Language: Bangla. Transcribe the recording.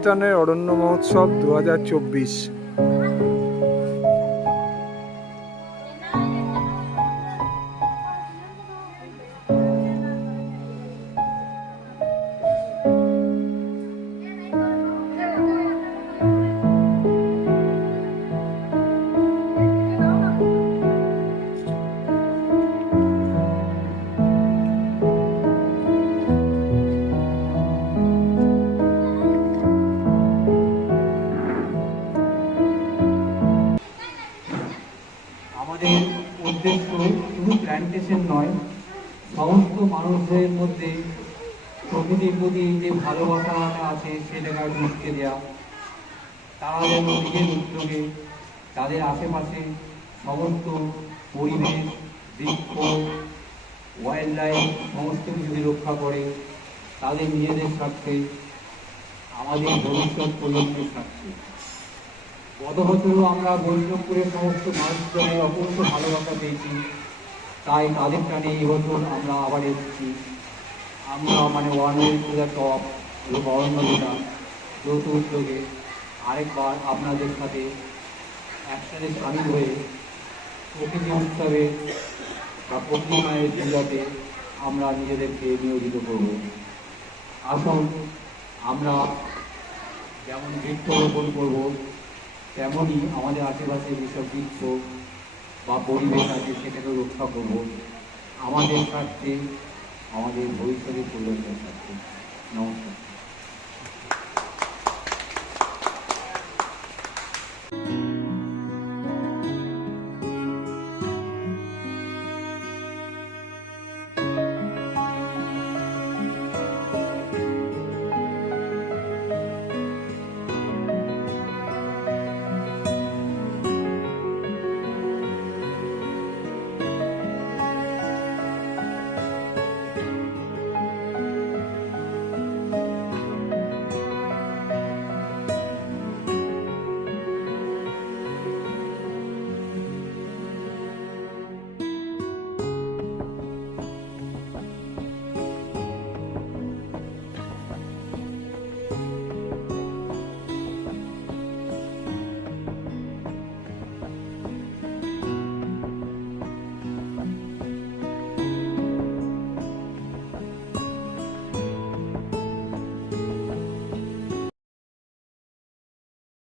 শান্তিনিকেতনের অরণ্য মহোৎসব 2024। আমাদের উদ্দেশ্য শুধু প্ল্যান্টেশন নয়, সমস্ত মানুষদের মধ্যে প্রকৃতির প্রতি যে ভালোবাসাটা আছে সেটাকে ঢুকতে দেওয়া। তারা যেন নিজের উদ্যোগে তাদের আশেপাশে সমস্ত পরিবেশ, বৃক্ষ, ওয়াইল্ড লাইফ সমস্ত কিছুকে রক্ষা করে, তাদের নিজেদের স্বার্থে, আমাদের ভবিষ্যৎ প্রজন্মের স্বার্থে। গত বছরও আমরা বৈষ্ণবপুরের সমস্ত মানুষজনের অপূর্ব ভালোবাসা পেয়েছি, তাই তাদের টানে এই বছর আমরা আবার এসেছি। আমরা one way to the top এবং অরণ্যলীলা যৌথ উদ্যোগে আরেকবার আপনাদের সাথে একসাথে সামিল হয়ে প্রকৃতি উৎসবে বা প্রকৃতি মায়ের পূজাতে আমরা নিজেদেরকে নিয়োজিত করব। আসুন আমরা যেমন বৃক্ষরোপণ করব, তেমনই আমাদের আশেপাশে যেসব বৃক্ষ বা পরিবেশ আছে সেটাকেও রক্ষা করব আমাদের স্বার্থে, আমাদের ভবিষ্যতের প্রজন্মের স্বার্থে। নমস্কার।